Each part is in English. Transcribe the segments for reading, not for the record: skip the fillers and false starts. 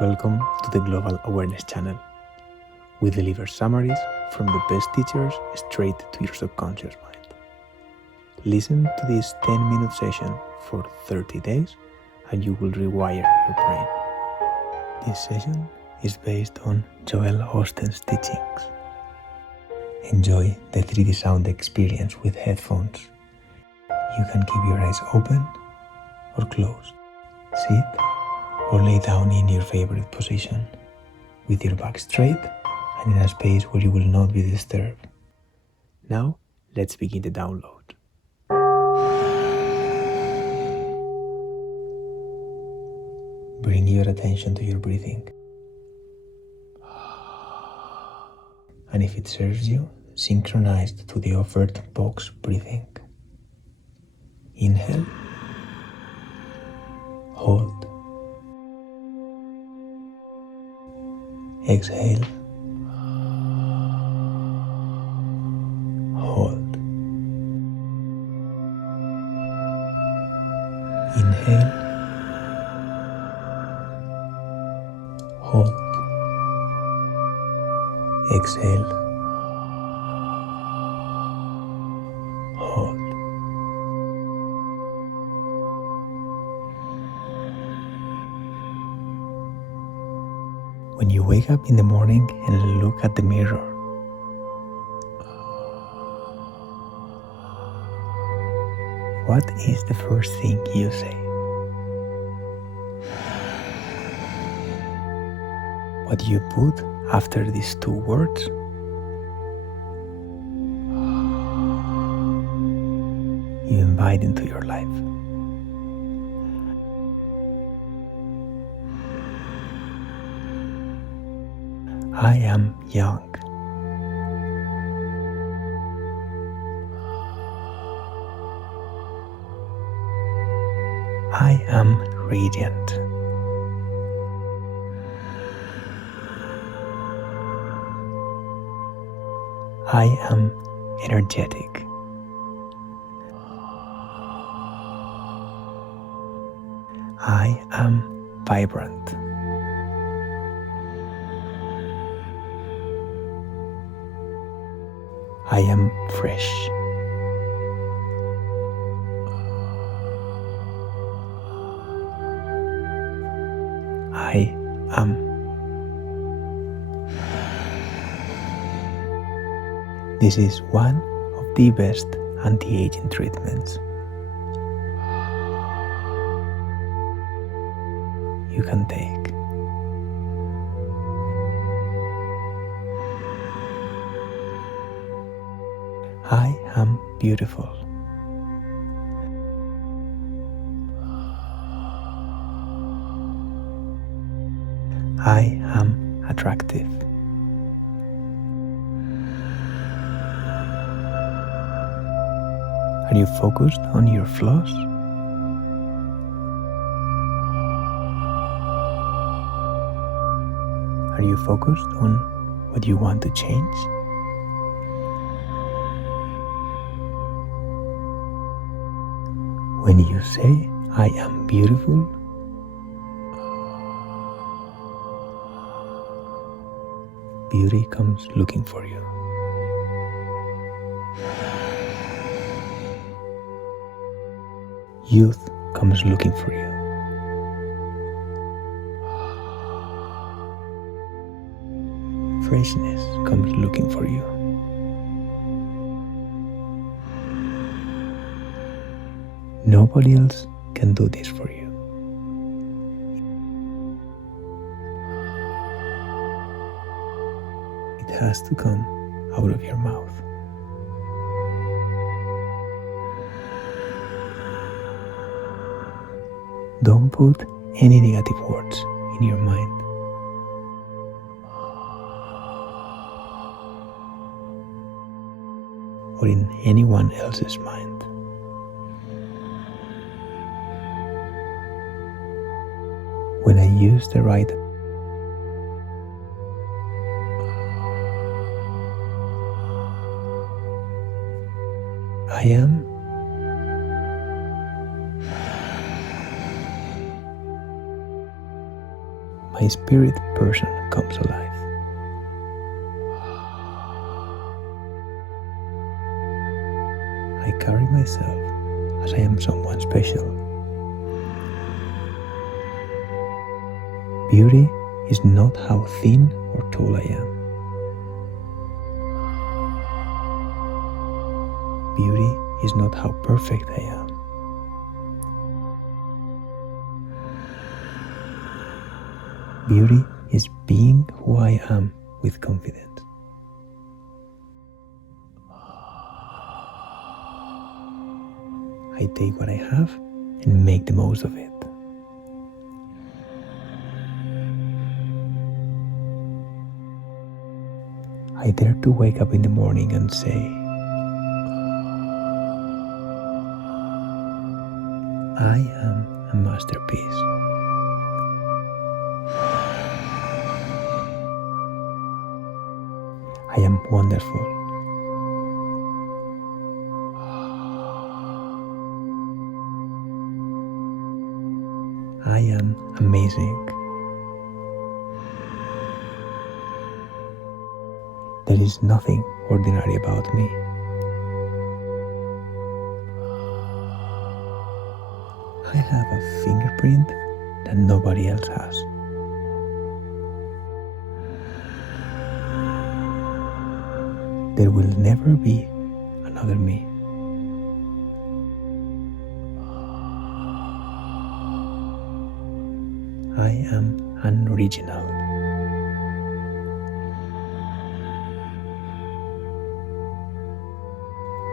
Welcome to the Global Awareness Channel. We deliver summaries from the best teachers straight to your subconscious mind. Listen to this 10-minute session for 30 days and you will rewire your brain. This session is based on Joel Osteen's teachings. Enjoy the 3D sound experience with headphones. You can keep your eyes open or closed. Sit or lay down in your favorite position, with your back straight and in a space where you will not be disturbed. Now, let's begin the download. Bring your attention to your breathing. And if it serves you, synchronized to the offered box breathing. Inhale. Hold. Exhale. Hold. Inhale. Hold. Exhale. Hold. When you wake up in the morning and look at the mirror, what is the first thing you say? What do you put after these two words? You invite into your life. I am young. I am radiant. I am energetic. I am vibrant. I am fresh. I am. This is one of the best anti-aging treatments you can take. I am beautiful. I am attractive. Are you focused on your flaws? Are you focused on what you want to change? When you say, I am beautiful, beauty comes looking for you. Youth comes looking for you. Freshness comes looking for you. Nobody else can do this for you. It has to come out of your mouth. Don't put any negative words in your mind. Or in anyone else's mind. When I use the right I am, my spirit person comes alive. I carry myself as I am someone special. Beauty is not how thin or tall I am. Beauty is not how perfect I am. Beauty is being who I am with confidence. I take what I have and make the most of it. I dare to wake up in the morning and say, I am a masterpiece. I am wonderful. I am amazing. There is nothing ordinary about me. I have a fingerprint that nobody else has. There will never be another me. I am an original.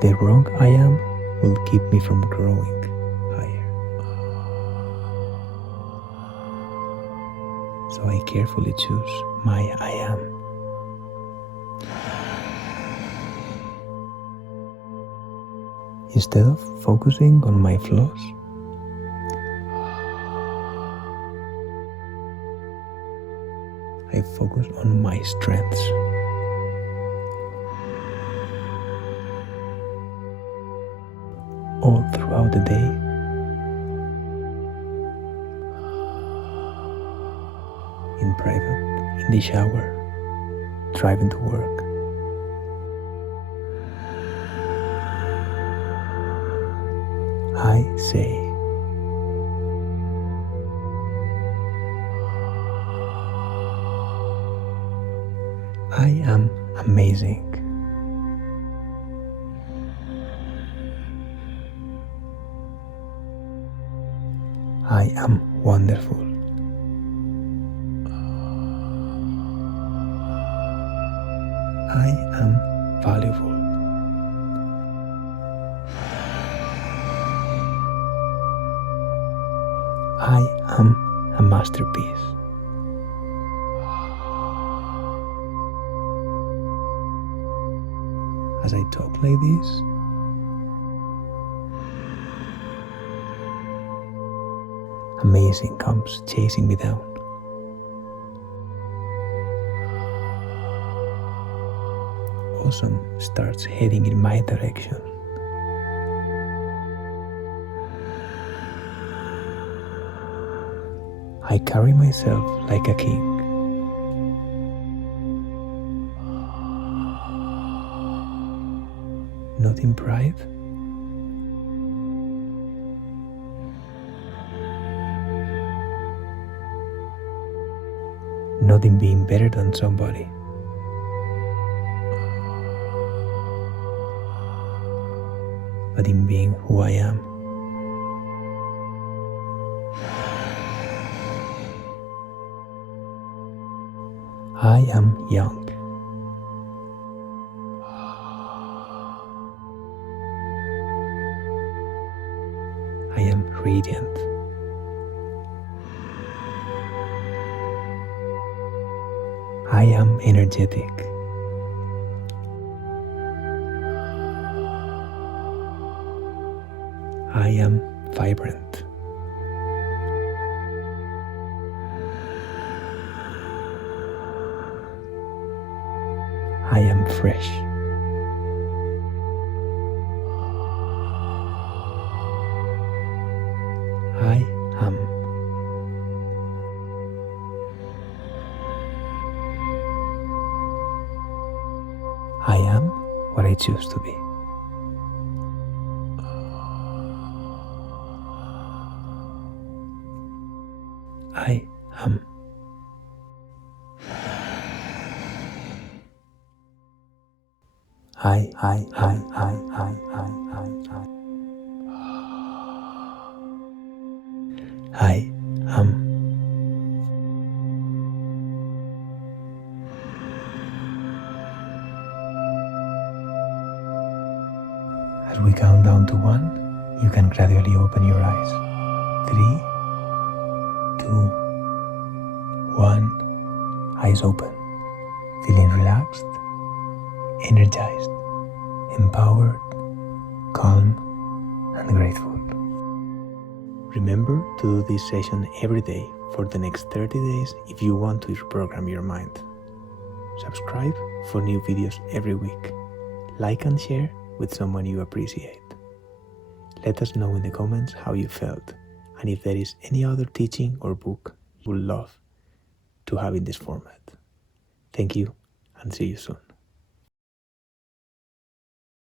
The wrong I am will keep me from growing higher. So I carefully choose my I am. Instead of focusing on my flaws, I focus on my strengths. All throughout the day, in private, in the shower, driving to work, I say, I am amazing. I am wonderful. I am valuable. I am a masterpiece. As I talk like this, amazing comes chasing me down. Awesome starts heading in my direction. I carry myself like a king. Not in pride, not in being better than somebody, but in being who I am. I am young. I am radiant. I am energetic. I am vibrant. I am fresh. I am. I am what I choose to be. I am. I am. As we count down to 1, you can gradually open your eyes. 3, 2, 1. Eyes open. Feeling relaxed, energized, empowered, calm, and grateful. Remember to do this session every day for the next 30 days if you want to reprogram your mind. Subscribe for new videos every week. Like and share with someone you appreciate. Let us know in the comments how you felt and if there is any other teaching or book you would love to have in this format. Thank you and see you soon.